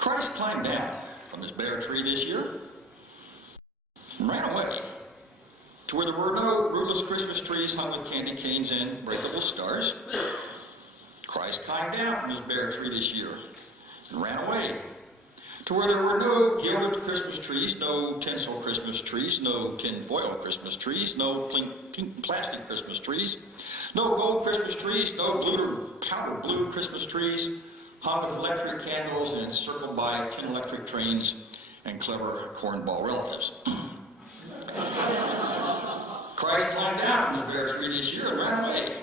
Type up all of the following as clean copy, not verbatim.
Christ climbed down from his bare tree this year and ran away to where there were no rootless Christmas trees hung with candy canes and breakable stars. Christ climbed down from his bare tree this year and ran away to where there were no gilded Christmas trees, no tinsel Christmas trees, no tinfoil Christmas trees, no pink plastic Christmas trees, no gold Christmas trees, no powder blue Christmas trees, hung with electric candles and encircled by 10 electric trains and clever cornball relatives. Christ climbed down from his bare tree this year and ran away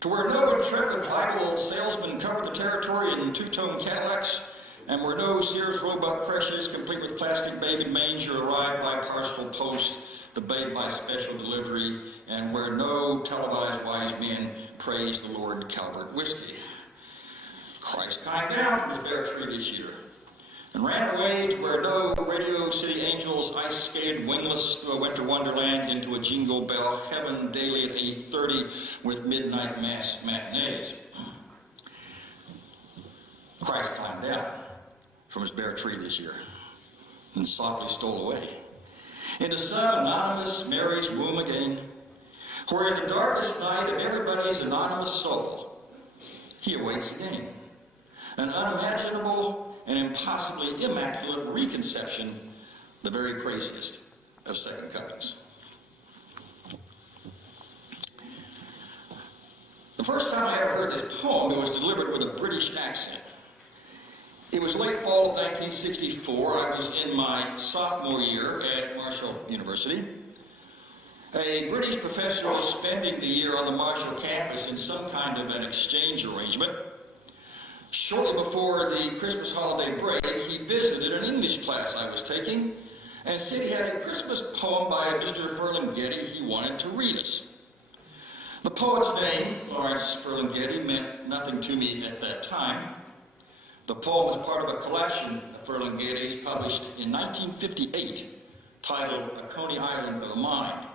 to where no intrepid Bible salesman covered the territory in two-tone Cadillacs, and where no Sears Roebuck creches complete with plastic baby manger arrived by parcel post, the babe by special delivery, and where no televised wise men praised the Lord Calvert whiskey. Christ climbed down from his bare tree this year and ran away to where no Radio City Angels ice-skated wingless through a winter wonderland into a jingle bell heaven daily at 8:30 with midnight mass matinees. Christ climbed down from his bare tree this year and softly stole away into some anonymous Mary's womb again, where in the darkest night of everybody's anonymous soul, he awaits again an unimaginable and impossibly immaculate reconception, the very craziest of second comings. The first time I ever heard this poem, it was delivered with a British accent. It was late fall of 1964. I was in my sophomore year at Marshall University. A British professor was spending the year on the Marshall campus in some kind of an exchange arrangement. Shortly before the Christmas holiday break, he visited an English class I was taking and said he had a Christmas poem by Mr. Ferlinghetti he wanted to read us. The poet's name, Lawrence Ferlinghetti, meant nothing to me at that time. The poem was part of a collection of Ferlinghetti's published in 1958, titled A Coney Island of the Mind.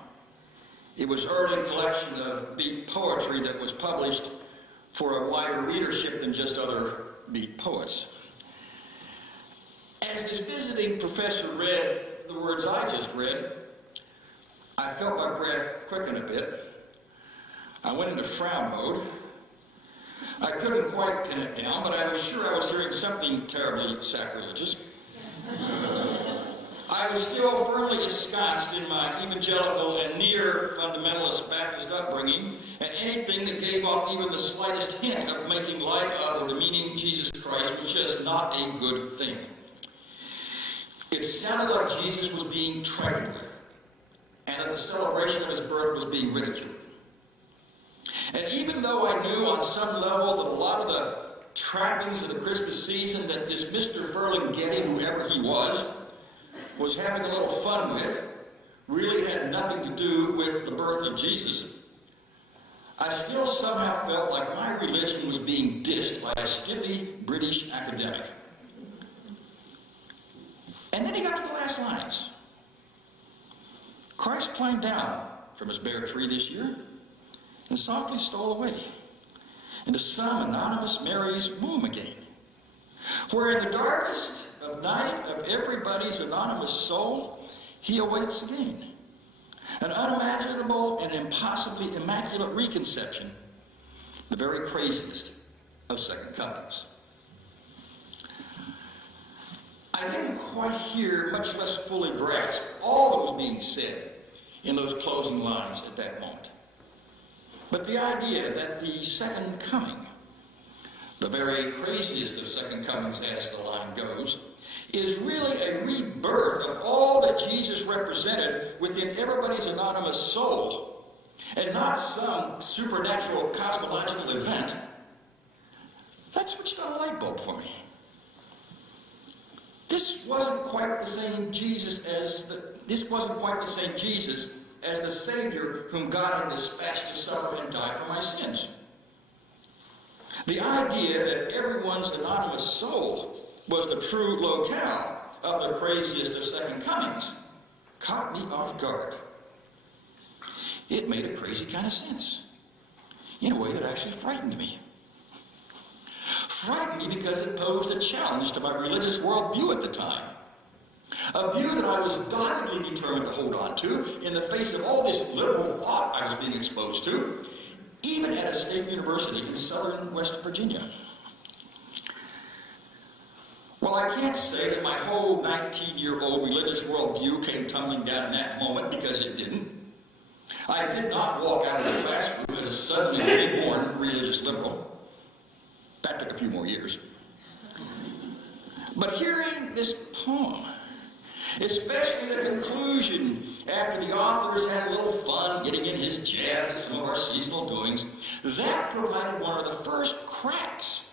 It was an early collection of beat poetry that was published for a wider readership than just other beat poets. As this visiting professor read the words I just read, I felt my breath quicken a bit. I went into frown mode. I couldn't quite pin it down, but I was sure I was hearing something terribly sacrilegious. I was still firmly ensconced in my evangelical and near fundamentalist Baptist upbringing, and anything that gave off even the slightest hint of making light of or demeaning Jesus Christ was just not a good thing. It sounded like Jesus was being trifled with, and that the celebration of his birth was being ridiculed. And even though I knew on some level that a lot of the trappings of the Christmas season that this Mr. Ferlinghetti, whoever he was having a little fun with, really had nothing to do with the birth of Jesus, I still somehow felt like my religion was being dissed by a stiffy British academic. And then he got to the last lines. Christ climbed down from his bare tree this year and softly stole away into some anonymous Mary's womb again, where in the darkest of night of everybody's anonymous soul, he awaits again an unimaginable and impossibly immaculate reconception, the very craziest of second comings. I didn't quite hear, much less fully grasp, all that was being said in those closing lines at that moment. But the idea that the second coming, the very craziest of second comings as the line goes, is really a rebirth of all that Jesus represented within everybody's anonymous soul, and not some supernatural cosmological event. That's what got a light bulb for me. This wasn't quite the same Jesus as the Savior whom God had dispatched to suffer and die for my sins. The idea that everyone's anonymous soul was the true locale of the craziest of second comings caught me off guard. It made a crazy kind of sense, in a way that actually frightened me. frightened me because it posed a challenge to my religious worldview at the time. A view that I was doggedly determined to hold on to in the face of all this liberal thought I was being exposed to, even at a state university in southern West Virginia. Well, I can't say that my whole 19-year-old religious worldview came tumbling down in that moment, because it didn't. I did not walk out of the classroom as a suddenly reborn religious liberal. That took a few more years. But hearing this poem, especially the conclusion, after the authors had a little fun getting in his jab at some of our seasonal doings, that provided one of the first cracks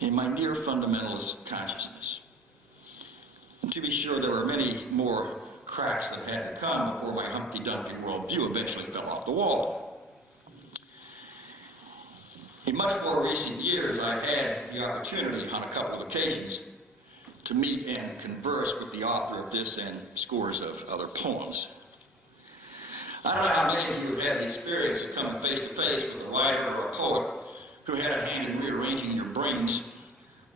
in my near fundamentalist consciousness. And to be sure, there were many more cracks that had to come before my Humpty Dumpty worldview eventually fell off the wall. In much more recent years, I had the opportunity on a couple of occasions to meet and converse with the author of this and scores of other poems. I don't know how many of you have had the experience of coming face to face with a writer or a poet who had a hand in rearranging your brains,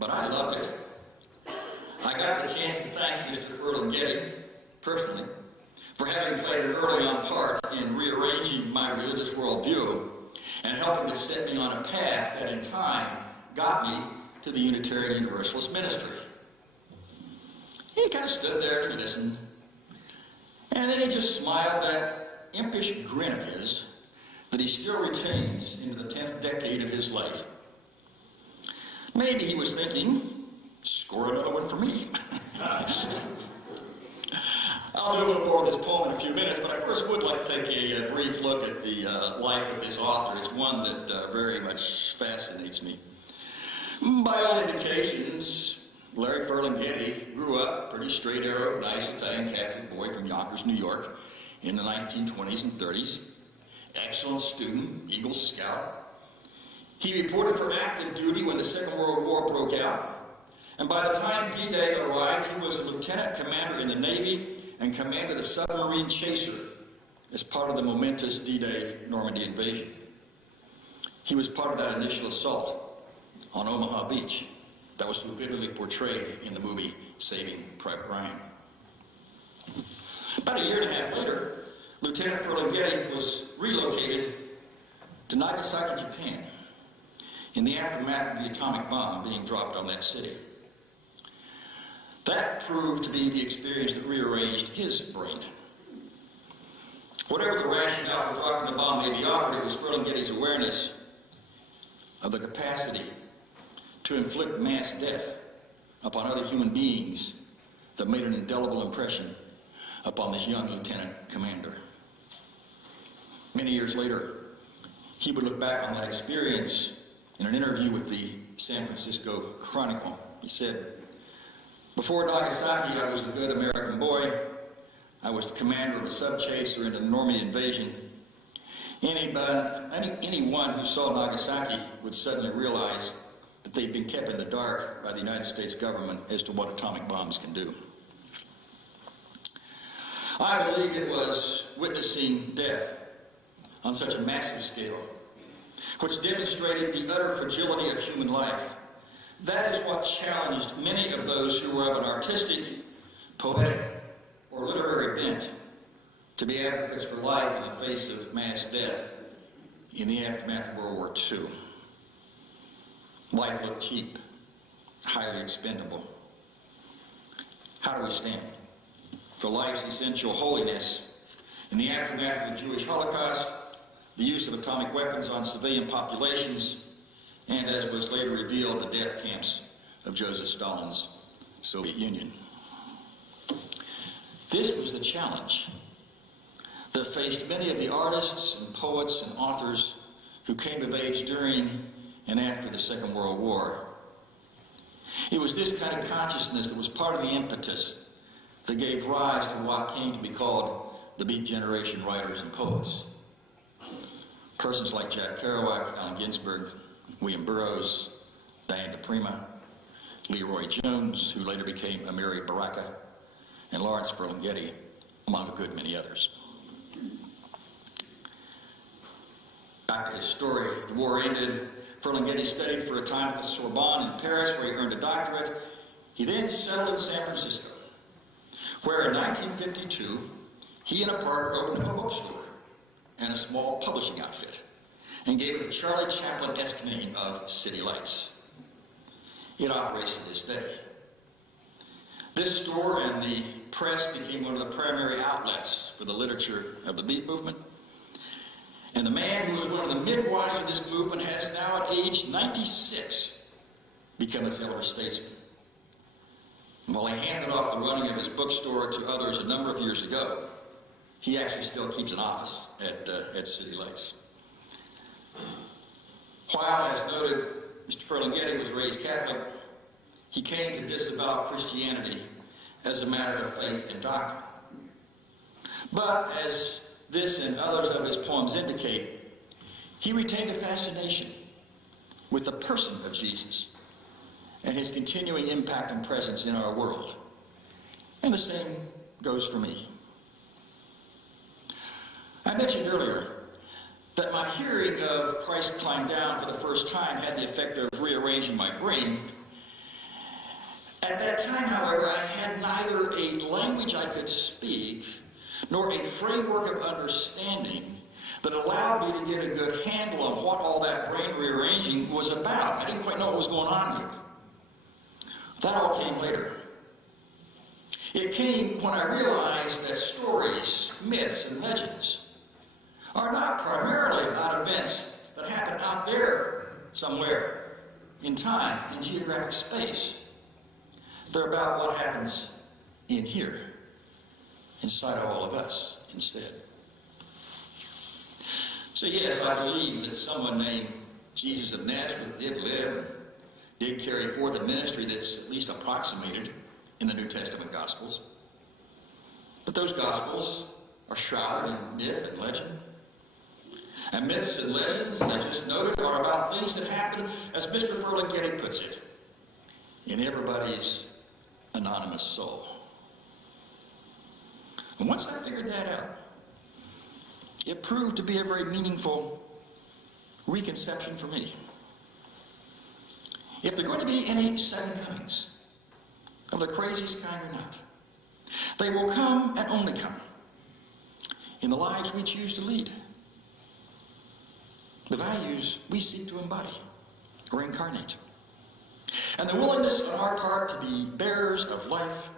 but I loved it. I got the chance to thank Mr. Ferlinghetti personally for having played an early on part in rearranging my religious worldview and helping to set me on a path that in time got me to the Unitarian Universalist ministry. He kind of stood there and listened, and then he just smiled that impish grin of his that he still retains into the 10th decade of his life. Maybe he was thinking, score another one for me. I'll do a little more of this poem in a few minutes, but I first would like to take a brief look at the life of this author. It's one that very much fascinates me. By all indications, Larry Ferlinghetti grew up pretty straight-arrowed, nice Italian Catholic boy from Yonkers, New York, in the 1920s and 30s. Excellent student, Eagle Scout. He reported for active duty when the Second World War broke out, and by the time D-Day arrived, he was a lieutenant commander in the Navy and commanded a submarine chaser as part of the momentous D-Day Normandy invasion. He was part of that initial assault on Omaha Beach that was so vividly portrayed in the movie Saving Private Ryan. About a year and a half later, Lieutenant Ferlinghetti was relocated to Nagasaki, Japan, in the aftermath of the atomic bomb being dropped on that city. That proved to be the experience that rearranged his brain. Whatever the rationale for dropping the bomb may be offered, it was Ferlinghetti's awareness of the capacity to inflict mass death upon other human beings that made an indelible impression upon this young lieutenant commander. Many years later, he would look back on that experience in an interview with the San Francisco Chronicle. He said, "Before Nagasaki, I was a good American boy. I was the commander of a sub-chaser into the Normandy invasion. Anyone who saw Nagasaki would suddenly realize that they'd been kept in the dark by the United States government as to what atomic bombs can do." I believe it was witnessing death on such a massive scale, which demonstrated the utter fragility of human life. That is what challenged many of those who were of an artistic, poetic, or literary bent to be advocates for life in the face of mass death in the aftermath of World War II. Life looked cheap, highly expendable. How do we stand for life's essential holiness in the aftermath of the Jewish Holocaust, the use of atomic weapons on civilian populations, and, as was later revealed, the death camps of Joseph Stalin's Soviet Union? This was the challenge that faced many of the artists and poets and authors who came of age during and after the Second World War. It was this kind of consciousness that was part of the impetus that gave rise to what came to be called the Beat Generation writers and poets. Persons like Jack Kerouac, Allen Ginsberg, William Burroughs, Diane DePrima, Leroy Jones, who later became Amiri Baraka, and Lawrence Ferlinghetti, among a good many others. After his story, the war ended, Ferlinghetti studied for a time at the Sorbonne in Paris, where he earned a doctorate. He then settled in San Francisco, where in 1952, he and a partner opened up a bookstore and a small publishing outfit, and gave it the Charlie Chaplin-esque name of City Lights. It operates to this day. This store and the press became one of the primary outlets for the literature of the Beat movement. And the man who was one of the midwives of this movement has now, at age 96, become its elder statesman. And while he handed off the running of his bookstore to others a number of years ago, he actually still keeps an office at City Lights. While, as noted, Mr. Ferlinghetti was raised Catholic, he came to disavow Christianity as a matter of faith and doctrine. But, as this and others of his poems indicate, he retained a fascination with the person of Jesus and his continuing impact and presence in our world. And the same goes for me. I mentioned earlier that my hearing of Christ Climb Down for the first time had the effect of rearranging my brain. At that time, however, I had neither a language I could speak nor a framework of understanding that allowed me to get a good handle on what all that brain rearranging was about. I didn't quite know what was going on here. That all came later. It came when I realized that stories, myths, and legends are not primarily about events that happen out there somewhere in time, in geographic space. They're about what happens in here, inside of all of us instead. So yes, I believe that someone named Jesus of Nazareth did live and did carry forth a ministry that's at least approximated in the New Testament Gospels. But those Gospels are shrouded in myth and legend. And myths and legends, as I just noted, are about things that happen, as Mr. Ferlinghetti puts it, in everybody's anonymous soul. And once I figured that out, it proved to be a very meaningful reconception for me. If there are going to be any second comings, of the craziest kind or not, they will come and only come in the lives we choose to lead, the values we seek to embody or incarnate, and the willingness on our part to be bearers of life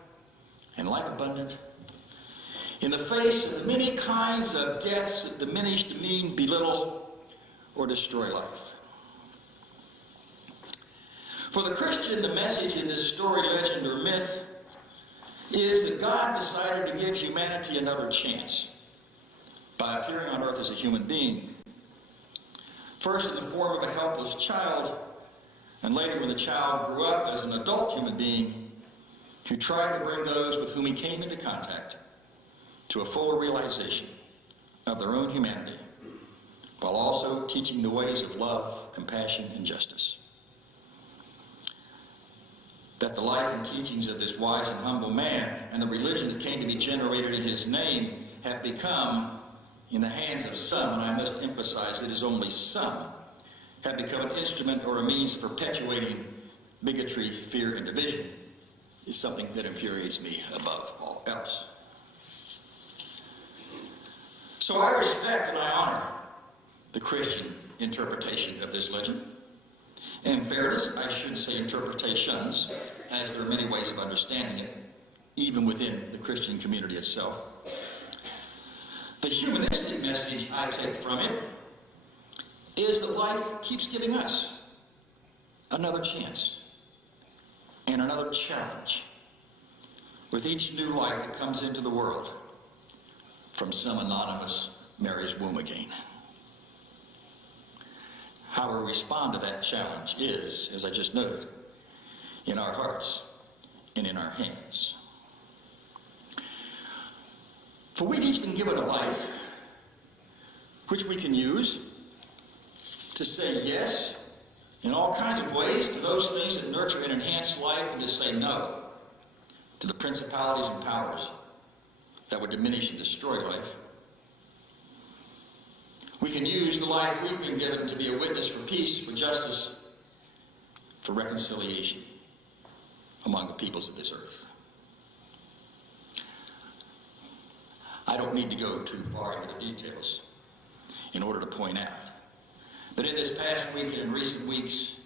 and life abundant in the face of the many kinds of deaths that diminish, demean, belittle, or destroy life. For the Christian, the message in this story, legend, or myth is that God decided to give humanity another chance by appearing on earth as a human being. First in the form of a helpless child, and later when the child grew up as an adult human being who tried to bring those with whom he came into contact to a fuller realization of their own humanity, while also teaching the ways of love, compassion, and justice. That the life and teachings of this wise and humble man and the religion that came to be generated in his name have become, in the hands of some, and I must emphasize it is only some, have become an instrument or a means of perpetuating bigotry, fear, and division, is something that infuriates me above all else. So I respect and I honor the Christian interpretation of this legend. In fairness, I should say interpretations, as there are many ways of understanding it, even within the Christian community itself. The humanistic message I take from it is that life keeps giving us another chance and another challenge with each new life that comes into the world from some anonymous Mary's womb again. How we respond to that challenge is, as I just noted, in our hearts and in our hands. For we've each been given a life which we can use to say yes in all kinds of ways to those things that nurture and enhance life, and to say no to the principalities and powers that would diminish and destroy life. We can use the life we've been given to be a witness for peace, for justice, for reconciliation among the peoples of this earth. I don't need to go too far into the details in order to point out that in this past week and in recent weeks,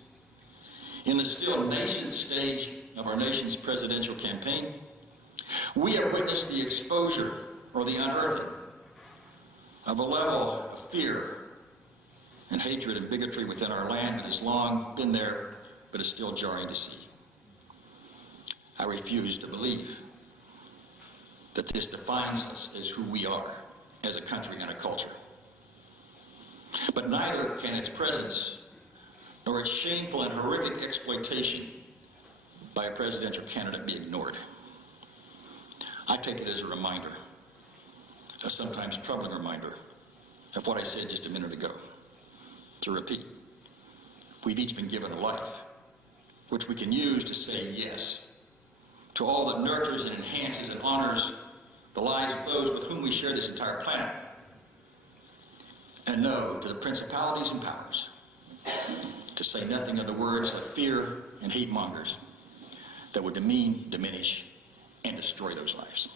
in the still nascent stage of our nation's presidential campaign, we have witnessed the exposure or the unearthing of a level of fear and hatred and bigotry within our land that has long been there but is still jarring to see. I refuse to believe that this defines us as who we are as a country and a culture. But neither can its presence nor its shameful and horrific exploitation by a presidential candidate be ignored. I take it as a reminder, a sometimes troubling reminder, of what I said just a minute ago. To repeat, we've each been given a life which we can use to say yes to all that nurtures and enhances and honors the lives of those with whom we share this entire planet, and no to the principalities and powers, to say nothing of the words of fear and hate mongers that would demean, diminish, and destroy those lives.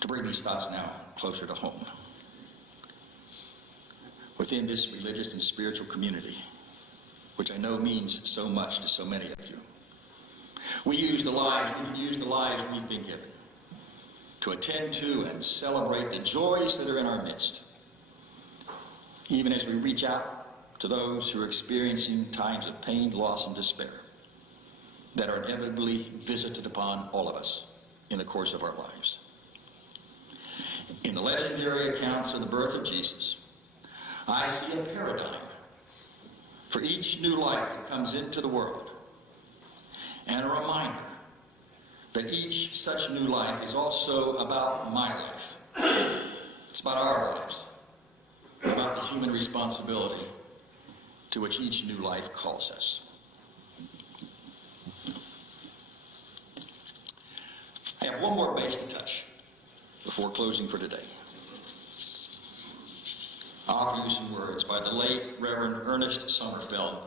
To bring these thoughts now closer to home, within this religious and spiritual community, which I know means so much to so many of you, we can use the lives we've been given to attend to and celebrate the joys that are in our midst, even as we reach out to those who are experiencing times of pain, loss, and despair that are inevitably visited upon all of us in the course of our lives. In the legendary accounts of the birth of Jesus, I see a paradigm for each new life that comes into the world, and a reminder that each such new life is also about my life. It's about our lives, about the human responsibility to which each new life calls us. I have one more base to touch before closing for today. I'll offer you some words by the late Reverend Ernest Sommerfeld,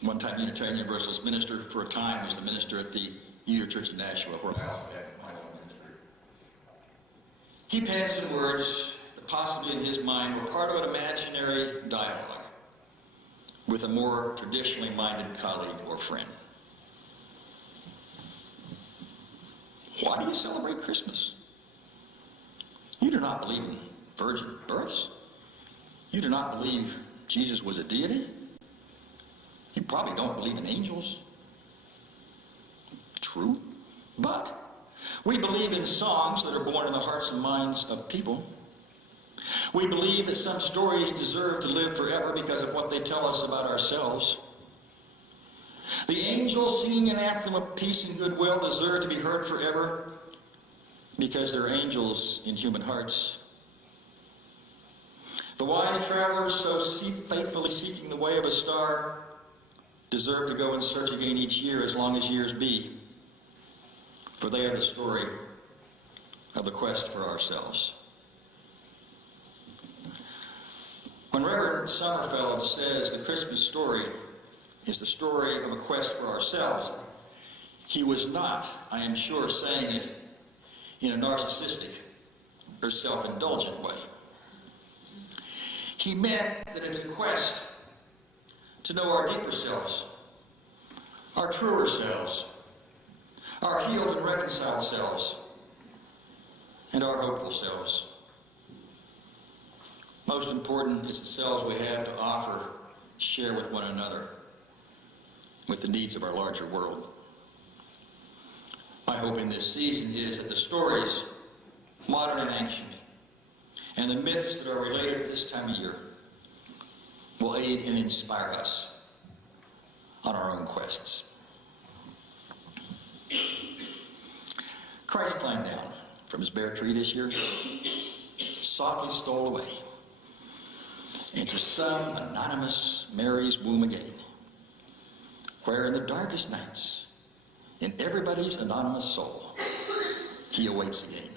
one time Unitarian Universalist minister, for a time was the minister at the Union Church in Nashua, where I also had my own ministry. He penned some words that possibly in his mind were part of an imaginary dialogue with a more traditionally minded colleague or friend. Why do you celebrate Christmas? You do not believe in virgin births? You do not believe Jesus was a deity? You probably don't believe in angels. True. But we believe in songs that are born in the hearts and minds of people. We believe that some stories deserve to live forever because of what they tell us about ourselves. The angels singing an anthem of peace and goodwill deserve to be heard forever because they're angels in human hearts. The wise travelers so faithfully seeking the way of a star deserve to go and search again each year as long as years be, for they are the story of the quest for ourselves. When Reverend Sommerfeld says the Christmas story is the story of a quest for ourselves, he was not, I am sure, saying it in a narcissistic or self-indulgent way. He meant that it's a quest to know our deeper selves, our truer selves, our healed and reconciled selves, and our hopeful selves. Most important is the selves we have to offer, share with one another, with the needs of our larger world. My hope in this season is that the stories, modern and ancient, and the myths that are related at this time of year will aid and inspire us on our own quests. Christ climbed down from his bare tree this year, softly stole away into some anonymous Mary's womb again, where in the darkest nights, in everybody's anonymous soul, he awaits again.